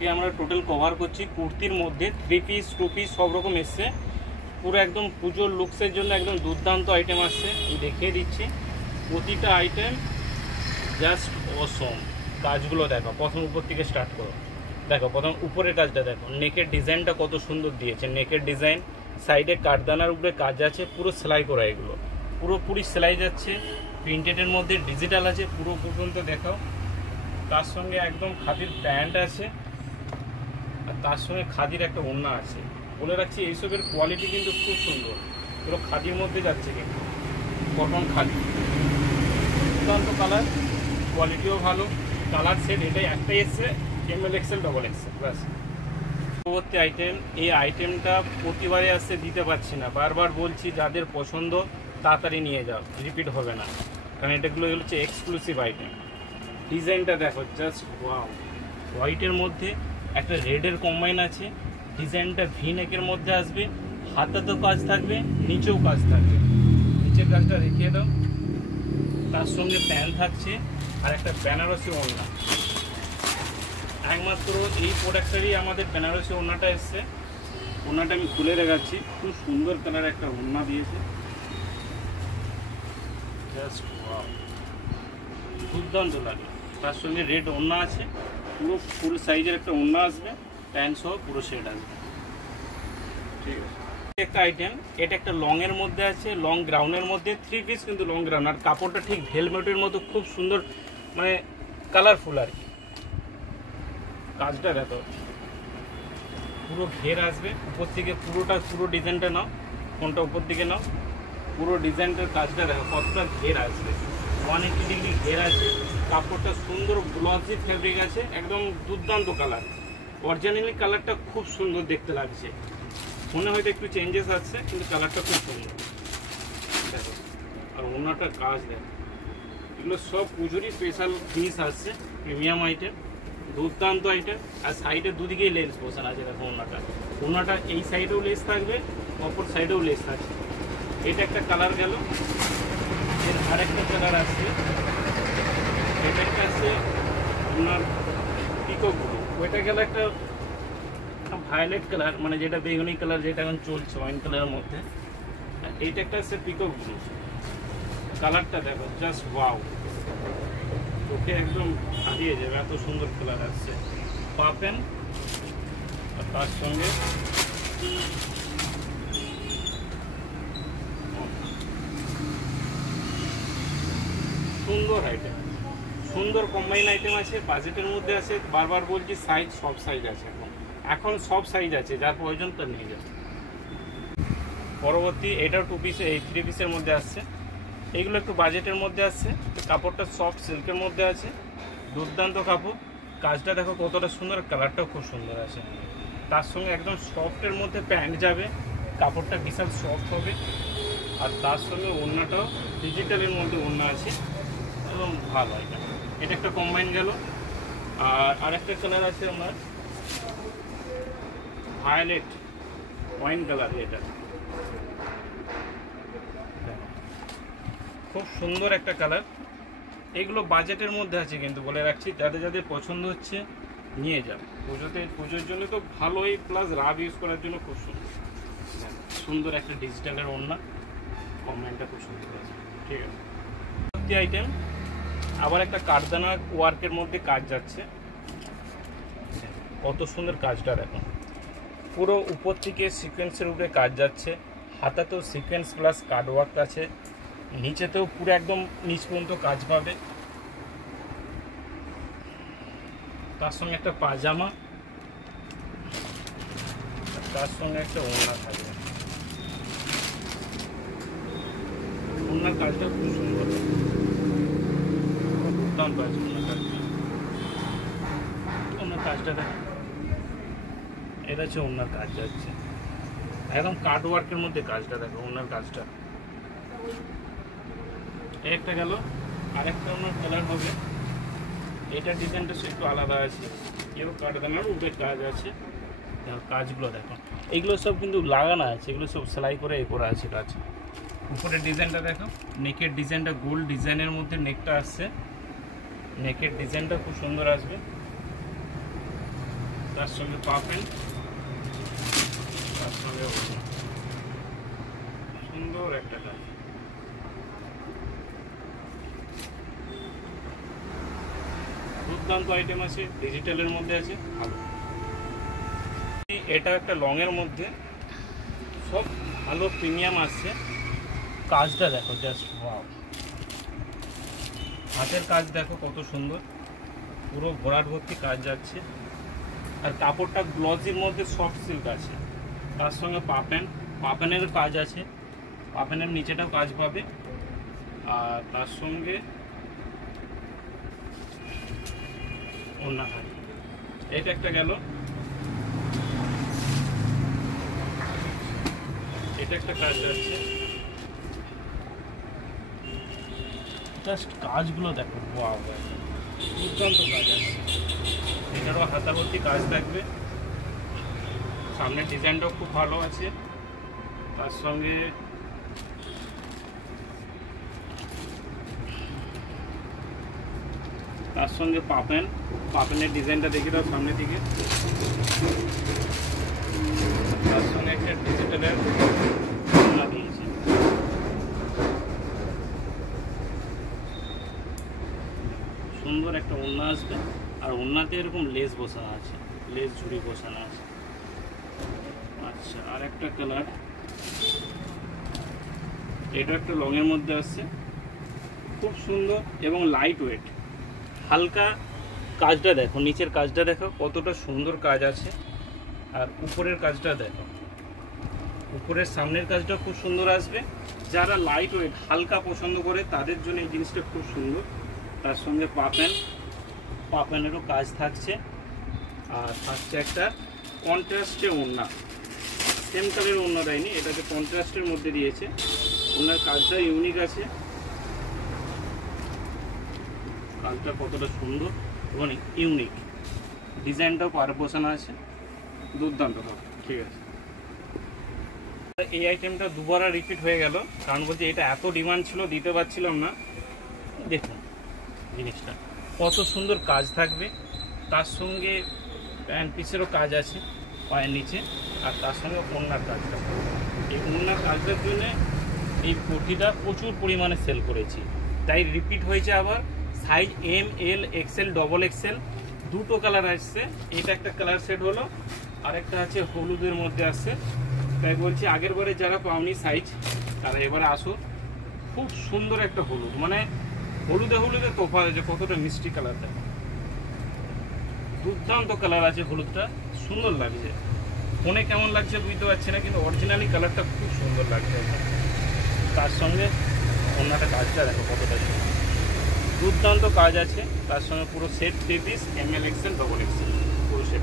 আমরা total cover করছি কুর্তির মধ্যে 3 পিস 2 পিস সব রকম এসছে। পুরো একদম পুজোর লুকসের জন্য একদম দুর্দান্ত আইটেম আসছে। আমি দেখিয়ে দিচ্ছি প্রতিটা আইটেম জাস্ট অসম। কাজগুলো দেখো, প্রথম উপর থেকে স্টার্ট করো। দেখো প্রথম উপরের কাজটা দেখো, নেকের ডিজাইনটা কত সুন্দর দিয়েছে। নেকের ডিজাইন, সাইডে কাঠদানার উপরে কাজ আছে, পুরো সেলাই করা। এগুলো পুরোপুরি সেলাই যাচ্ছে, প্রিন্টেডের মধ্যে ডিজিটাল আছে পুরো পর্যন্ত দেখাও। তার সঙ্গে একদম খাদির প্যান্ট আছে, আর তার সঙ্গে খাদির একটা ওড়না আছে। বলে রাখছি এইসবের কোয়ালিটি কিন্তু খুব সুন্দর। এগুলো খাদির মধ্যে যাচ্ছে, কিন্তু কটন খাদি, দুর্দান্ত কালার, কোয়ালিটিও ভালো। কালার সেট এটাই একটাই এসছে, ML XL XXL ব্যাস। পরবর্তী আইটেম, এই আইটেমটা প্রতিবারে আসতে দিতে পারছি না, বারবার বলছি যাদের পছন্দ তাড়াতাড়ি নিয়ে যাও, রিপিট হবে না, কারণ এটাগুলো হচ্ছে এক্সক্লুসিভ আইটেম। ডিজাইনটা দেখো জাস্ট ওয়াও। হোয়াইটের মধ্যে একটা রেডের কম্বাইন আছে, ডিজাইনটা ভি নেকের মধ্যে আসবে, হাতাতেও কাজ থাকবে, নিচেও কাজ থাকবে। নিচের কাজটা দেখিয়ে দাও। তার সঙ্গে প্যান্ট থাকছে আর একটা বেনারসি ওড়না। একমাত্র এই প্রোডাক্টটারই আমাদের বেনারসি ওড়নাটা এসছে। ওড়নাটা আমি খুলে রেখেছি, খুব সুন্দর কালার একটা ওড়না দিয়েছে, জাস্ট ওয়াও, দুর্দান্ত লাগে। তার সঙ্গে রেড ওড়না আছে, পুরো ফুল সাইজের একটা ওড়না আসবে, প্যান্ট সহ পুরো সেট আসবে। ঠিক আছে, একটা আইটেম, এটা একটা লং এর মধ্যে আছে, লং গ্রাউন্ডের মধ্যে 3 পিস, কিন্তু লং গ্রাউন্ড। আর কাপড়টা ঠিক ভেলভেটের মতো খুব সুন্দর, মানে কালারফুল আর কি। কাজটা দেখো, পুরো ঘের আসবে উপর থেকে, পুরো ডিজাইনটা নাও, কোনটা উপর দিকে নাও, পুরো ডিজাইনটার কাজটা দেখো, কতটা ঘের আসবে। 180 ডিগ্রি ঘের আছে, কাপড়টা সুন্দর গ্লসি ফ্যাব্রিক আছে, একদম দুর্দান্ত কালার। অরিজিনালি কালারটা খুব সুন্দর দেখতে লাগছে, মনে হয়তো একটু চেঞ্জেস আছে, কিন্তু কালারটা খুব সুন্দর দেখো। আর ওনাটার কাজ দেখো, এগুলো সব পুজোরই স্পেশাল জিনিস আসছে, প্রিমিয়াম আইটেম, দুর্দান্ত আইটেম। আর সাইডে দুদিকেই লেস বসানো আছে দেখো। ওনাটা এই সাইডেও লেস থাকবে, অপর সাইডেও লেস থাকবে। এটা একটা কালার গেল, এর আরেকটা কালার আসছে, এটা একটা আছে আপনার পিকক ব্লু, ওইটা গেল একটা ভায়োলেট কালার, মানে যেটা বেগুনি কালার, যেটা এখন চলছে ওয়াইন কালারের মধ্যে। আর এইটা একটা আছে পিকক ব্লু। কালারটা দেখো জাস্ট ওয়াও, চোখে একদম হারিয়ে যাবে, এত সুন্দর কালার আসছে। পাবেন আর তার সঙ্গে সুন্দর আইটেম, সুন্দর কম্বাইন আইটেম আছে, বাজেটের মধ্যে আছে। বারবার বলছি সাইজ, সব সাইজ আছে, এখন সব সাইজ আছে, যার প্রয়োজন তার নিয়ে যাবে। পরবর্তী এটাও 2 পিস, এই 3 পিসের মধ্যে আসছে। এইগুলো একটু বাজেটের মধ্যে আসছে, কাপড়টা সফট সিল্কের মধ্যে আছে, দুর্দান্ত কাপড়। কাজটা দেখো কতটা সুন্দর, কালারটাও খুব সুন্দর আছে। তার সঙ্গে একদম সফটের মধ্যে প্যান্ট যাবে, কাপড়টা বিশাল সফট হবে। আর তার সঙ্গে ওড়নাটাও ডিজিটালের মধ্যে ওড়না আছে, এবং ভালো এটা। এটা একটা কম্বাইন গেল। আর আরেকটা কালার আছে আমার ভায়োলেট ওয়াইন কালার, এটা খুব সুন্দর একটা কালার। এগুলো বাজেটের মধ্যে আছে, কিন্তু বলে রাখছি যাদের যাদের পছন্দ হচ্ছে নিয়ে যান। পুজোর জন্য তো ভালোই, প্লাস রাব ইউজ করার জন্য খুব সুন্দর। সুন্দর একটা ডিজিটালের ওড়না, কম্বাইনটা খুব সুন্দর আছে। ঠিক আছে, সত্যি আইটেম। আবার একটা কাঠদানা ওয়ার্কের মধ্যে কাজ যাচ্ছে, কত সুন্দর কাজটা দেখো। পুরো উপর থেকে সিকোয়েন্সের উপরে কাজ যাচ্ছে, হাতাতেও সিকোয়েন্স প্লাস কাট ওয়ার্ক আছে, নিচেতেও পুরো একদম নিচ পর্যন্ত কাজ পাবে। তার সঙ্গে একটা পাজামা, তার সঙ্গে একটা ওড়না থাকবে। ওড়নার কাজটা খুব সুন্দর, দুর্দান্ত আছে ওড়নার কাজটা। ওড়নার কাজটা দেখো, এটা হচ্ছে ওড়নার কাজ যাচ্ছে, একদম কাট ওয়ার্কের মধ্যে কাজটা দেখো। ওড়নার কাজটা একটা গেল। আরেকটা ওনার কালার হবে, এটা ডিজাইনটা একটু আলাদা আছে, এরও কাঠদানার উপরে কাজ আছে। কাজগুলো দেখো, এগুলো সব কিন্তু লাগানো আছে, এগুলো সব সেলাই করে করা আছে কাজ। উপরে ডিজাইনটা দেখো, নেকের ডিজাইনটা গোল্ড ডিজাইনের মধ্যে নেকটা আসছে, নেকের ডিজাইনটা খুব সুন্দর আসবে। তার সঙ্গে পা প্যান্ট, তার সঙ্গে সুন্দর একটা কাজ। দুর্দান্ত আইটেম আছে, ডিজিটালের মধ্যে আছে, ভালো। এটা একটা লং এর মধ্যে, সব ভালো প্রিমিয়াম আসছে। কাজটা দেখো, জাস্ট ওয়াও। হাতের কাজ দেখো কত সুন্দর, পুরো ভরাট ভর্তি কাজ যাচ্ছে। আর কাপড়টা গ্লসির মধ্যে সফট সিল্ক আছে। তার সঙ্গে পাপেনের কাজ আছে, পাপেনের নিচেটাও কাজ পাবে। আর তার সঙ্গে ওড়না কাজ। এটা একটা গেল, এটা একটা কাজ যাচ্ছে। জাস্ট কাজগুলো দেখো, ওয়াও, দুর্দান্ত কাজ আছে। এটারও হাতা ভর্তি কাজ থাকবে, সামনের ডিজাইনটাও খুব ভালো আছে। তার সঙ্গে পাপেনের ডিজাইনটা দেখে দাও সামনের দিকে। তার সঙ্গে একটা ডিজিটালের ওড়না দিয়েছে। সুন্দর একটা ওড়না আসবে, আর ওড়নাতে এরকম লেস বসানো আছে, লেস ঝুড়ি বসানো আছে। আচ্ছা, আর একটা কালার, এটা একটা লং এর মধ্যে আসছে, খুব সুন্দর এবং লাইট ওয়েট, হালকা। কাজটা দেখো, নিচের কাজটা দেখো কতটা সুন্দর কাজ আছে। আর উপরের কাজটা দেখো, উপরের সামনের কাজটা খুব সুন্দর আসবে। যারা লাইট ওয়েট হালকা পছন্দ করে তাদের জন্য এই জিনিসটা খুব সুন্দর। তার সঙ্গে পাপেনেরও কাজ থাকছে। আর থাকছে একটা কন্ট্রাস্টে ওড়না, সেম কালারের ওড়না দেয়নি, এটাকে কন্ট্রাস্টের মধ্যে দিয়েছে। ওনার কাজটা ইউনিক আছে, কাজটা কতটা সুন্দর এবং ইউনিক, ডিজাইনটাও পার বসানো আছে, দুর্দান্ত। ঠিক আছে, এই আইটেমটা দুবার রিপিট হয়ে গেল, কারণ বলছি এটা এত ডিমান্ড ছিল, দিতে পারছিলাম না। দেখুন জিনিসটা কত সুন্দর কাজ থাকবে, তার সঙ্গে প্যান্ট পিসেরও কাজ আছে পায়ের নিচে, আর তার সঙ্গে ওড়নার কাজটা। এই ওড়নার কাজটার জন্য এই কুর্তিটা প্রচুর পরিমাণে সেল করেছি, তাই রিপিট হয়েছে আবার। সাইজ এম, এল, এক্সেল, ডবল এক্সেল, দুটো কালার আসছে। এটা একটা কালার সেট হলো, আরেকটা আছে হলুদের মধ্যে আসছে। তাই বলছি আগের বারে যারা পাওনি সাইজ, তারা এবারে আসো। খুব সুন্দর একটা হলুদ, মানে হলুদে তোফা আছে, কতটা মিষ্টি কালার দেখো, দুর্দান্ত কালার আছে। হলুদটা সুন্দর লাগছে, ফোনে কেমন লাগছে বুঝতে পারছি না, কিন্তু অরিজিনালি কালারটা খুব সুন্দর লাগছে। তার সঙ্গে ওড়নাটা কাজটা দেখো কতটা সুন্দর, দুর্দান্ত কাজ আছে। তার সঙ্গে পুরো সেট 3 পিস, এম, এল, এক্সেল, ডবল এক্সেল, পুরো সেট।